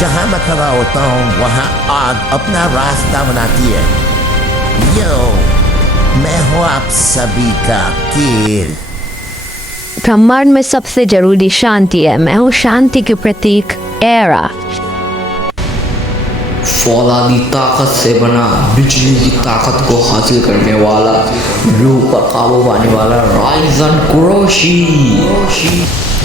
जहाँ मैं खड़ा होता हूँ वहाँ आग अपना रास्ता बनाती है। यो, मैं हूँ आप सभी का कील। ब्रह्मांड में सबसे जरूरी शांति है। मैं हूँ शांति के प्रतीक एरा। फौलादी ताकत से बना, बिजली की ताकत को हासिल करने वाला, रूह पर काबू पाने वाला राइजन कुरोशी।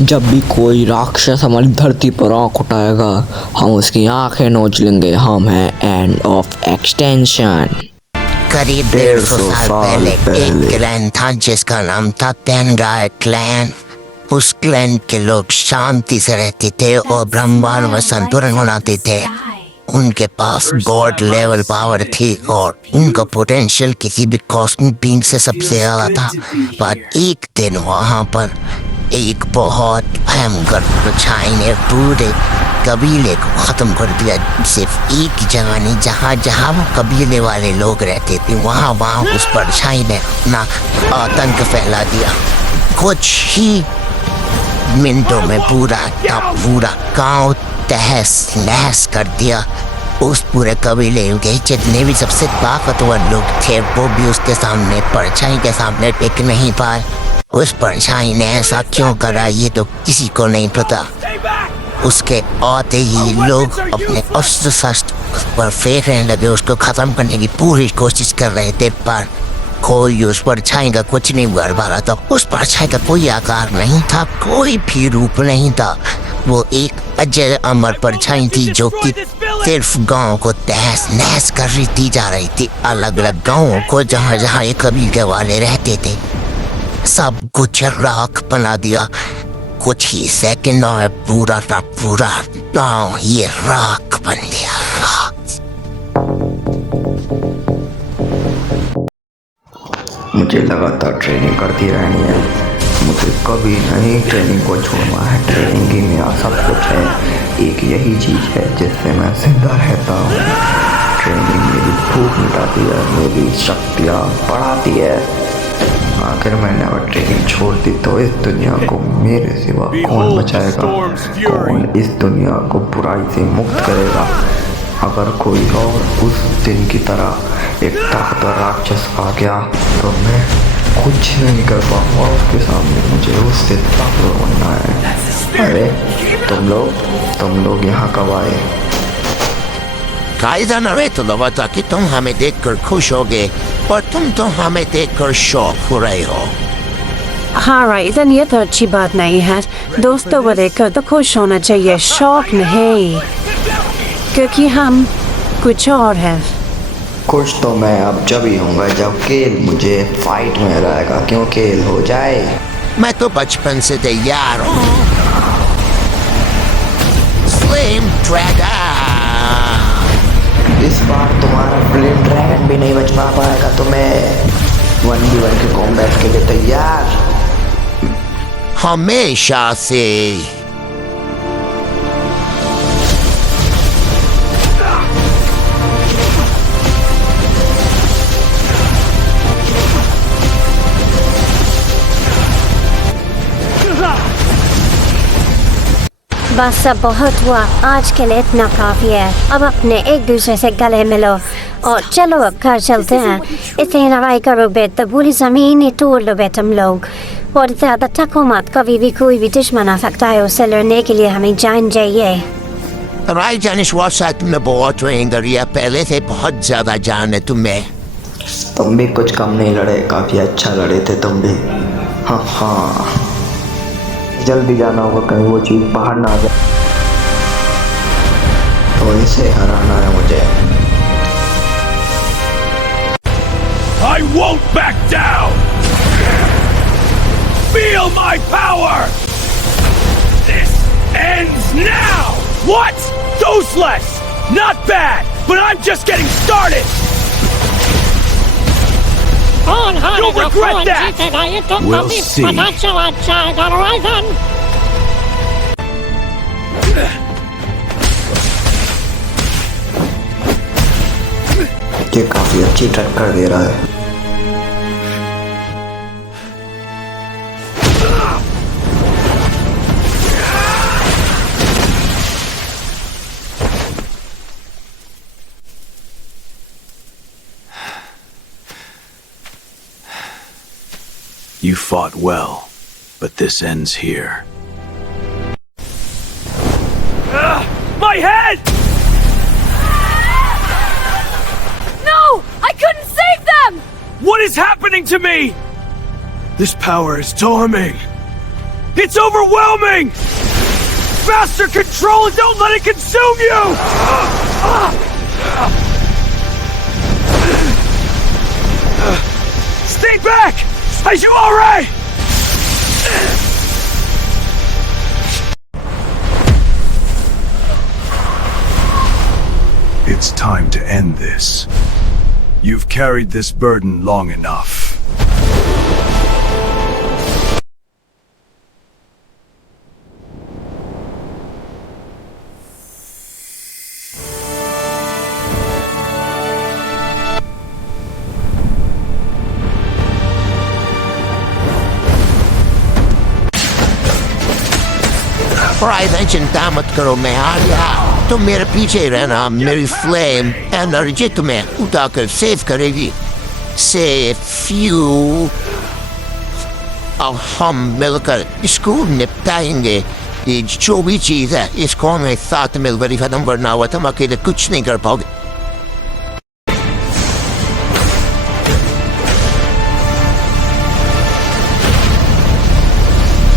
जब भी कोई राक्षस हमारी धरती पर आंख उठाएगा, हम उसकी आंखें नोच लेंगे। हम हैं एंड ऑफ एक्सटेंशन। करीब 150 साल पहले एक क्लैन था जिसका नाम था तेनगाय क्लैन। उस क्लैन के लोग शांति से रहते थे और ब्रह्मांड में संतुलन बनाते थे। उनके पास गॉड लेवल पावर थी और उनका पोटेंशियल किसी भी कॉस्मिक बीइंग से सबसे ज़्यादा था। पर एक दिन वहाँ पर एक बहुत भयंकर परछाई ने पूरे कबीले को ख़त्म कर दिया। सिर्फ एक जगह नहीं, जहाँ जहाँ वो कबीले वाले लोग रहते थे वहाँ वहाँ उस परछाई ने अपना आतंक फैला दिया। कुछ ही मिनटों में पूरा का पूरा गाँव तहस नहस कर दिया। उस पूरे कबीले के जितने भी सबसे ताकतवर लोग थे वो भी उसके सामने, परछाई के सामने टिक नहीं पाए। उस परछाई ने ऐसा क्यों करा ये तो किसी को नहीं पता। उसके आते ही लोग अपने अस्त्र शस्त्र पर फेंकने लगे, उसको ख़त्म करने की पूरी कोशिश कर रहे थे, पर कोई उस परछाई का कुछ नहीं कर पा रहा था। उस परछाई का कोई आकार नहीं था, कोई भी रूप नहीं था। वो एक अजय अमर परछाई थी जो कि सिर्फ गांव को तहस नहस कर रही जा रही थी। अलग अलग गांवों को जहाँ जहाँ ये कबीले वाले रहते थे सब कुछ राख बना दिया। कुछ ही सेकंडों में पूरा का पूरा गांव ये राख बन गया। मुझे लगातार ट्रेनिंग करती रहनी है। मुझे कभी नहीं ट्रेनिंग को छोड़ना है। ट्रेनिंग ही मेरा सब कुछ है। एक यही चीज़ है जिससे मैं जिंदा रहता हूँ। ट्रेनिंग मेरी भूख मिटाती है, मेरी शक्तियाँ बढ़ाती है। आखिर मैंने अगर ट्रेनिंग छोड़ दी तो इस दुनिया को मेरे सिवा कौन बचाएगा? कौन इस दुनिया को बुराई से मुक्त करेगा? अगर कोई और उस दिन की तरह एक ताकतवर राक्षस आ गया तो मैं कुछ नहीं कर पाऊंगा उसके सामने। मुझे उससे ताकतवर बनना है। अरे तुम लोग यहाँ कब आए? कायदा रे तो लगा था कि तुम हमें देखकर खुश होगे और तुम तो हमें देखकर शौक हो रहे हो। हाँ राइजन, ये तो अच्छी बात नहीं है। दोस्तों को देखकर तो खुश होना चाहिए, शौक नहीं, क्योंकि हम कुछ और हैं। खुश तो मैं अब जब ही होऊंगा जब केल मुझे फाइट में हराएगा। क्यों केल हो जाए? मैं तो बचपन से तैयार हूँ। स्लिम ड्रैगन, इस बार तुम्हारा ब्लेड ड्रैगन भी नहीं बच पाएगा। तो मैं 1v1 के कॉम्बैट के लिए तैयार। हमेशा से। बस अब बहुत हुआ, आज के लिए इतना काफ़ी है। अब अपने एक दूसरे से गले मिलो और चलो अब घर चलते हैं। इतनी लड़ाई करोगे तो पूरी ज़मीन ही तोड़ लोगे तुम लोग। और ज़्यादा थको मत, कभी भी कोई भी दुश्मन आ सकता है। उससे लड़ने के लिए हमें जान चाहिए। राइजन, इस वर्षा तुमने बहुत ट्रेनिंग करी है, पहले से बहुत ज़्यादा जान है तुम्हें। तुम भी कुछ कम नहीं लड़े, काफ़ी अच्छा लड़े थे तुम भी। हाँ, जल्दी जाना होगा, कहीं वो चीज़ बाहर ना आ जाए। तो इसे हराना है मुझे। I won't back down! Feel my power! This ends now! What? Useless! Not bad, but I'm just getting started! You'll regret that! We'll see. ये काफी अच्छी टक्कर दे रहा है। You fought well, but this ends here. My head! No! I couldn't save them! What is happening to me? This power is storming. It's overwhelming! Master control and don't let it consume you! Stay back! Are you alright? It's time to end this. You've carried this burden long enough. Ryzen चिंता मत करो, मैं आ गया। तुम मेरे पीछे रहना, मेरी फ्लेम एनर्जी तुम्हें उठाकर सेव करेगी। Safe you. अब हम मिलकर इसको निपटाएंगे। ये जो भी चीज़ है इसको हमें साथ मिलकर खत्म करना हुआ, तुम अकेले कुछ नहीं कर पाओगे।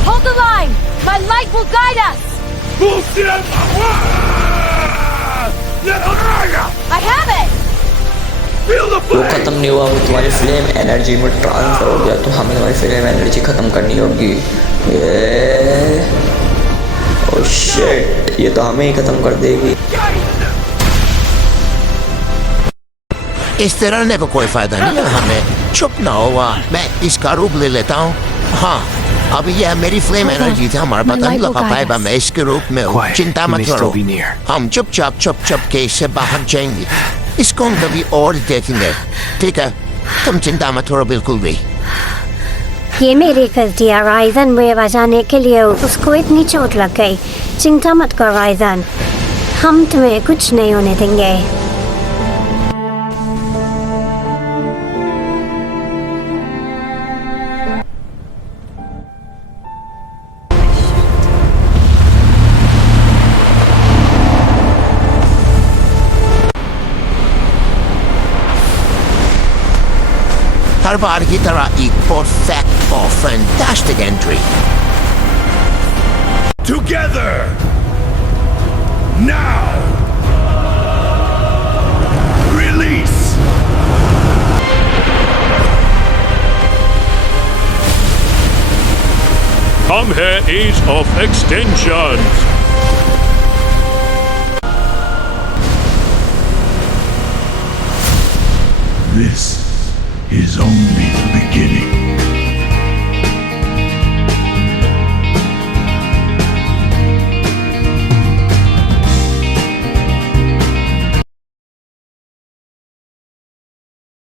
Hold the line! My light will guide us! I have it! वो खत्म नहीं हुआ, वो तुम्हारी फ्लेम एनर्जी में ट्रांसफर हो गया, तो हमें तुम्हारी फ्लेम एनर्जी खत्म करनी होगी। ओह शिट, ये तो हमें ही खत्म कर देगी। इस तरह ने कोई फायदा नहीं है हमें। चुप ना हुआ, मैं इसका रूप ले लेता हूँ। हाँ, अब यह मेरी फ्लेम एनर्जी थी, हमारा पता नहीं लगा पाएगा। मैं इसके रूप में हूँ, चिंता मत करो। हम चुपचाप के इससे बाहर जाएंगे। इसको हम कभी और देखेंगे, ठीक है? तुम चिंता मत करो बिल्कुल भी। ये मेरी गलती है राइजन, मुझे बचाने के लिए उसको इतनी चोट लग गई। चिंता मत करो राइजन, हम तुम्हें कुछ नहीं होने देंगे। हर बार की तरह एक परफेक्ट और fantastic entry. Together! Now! Release! Come here, Age of Extensions! This is only the beginning.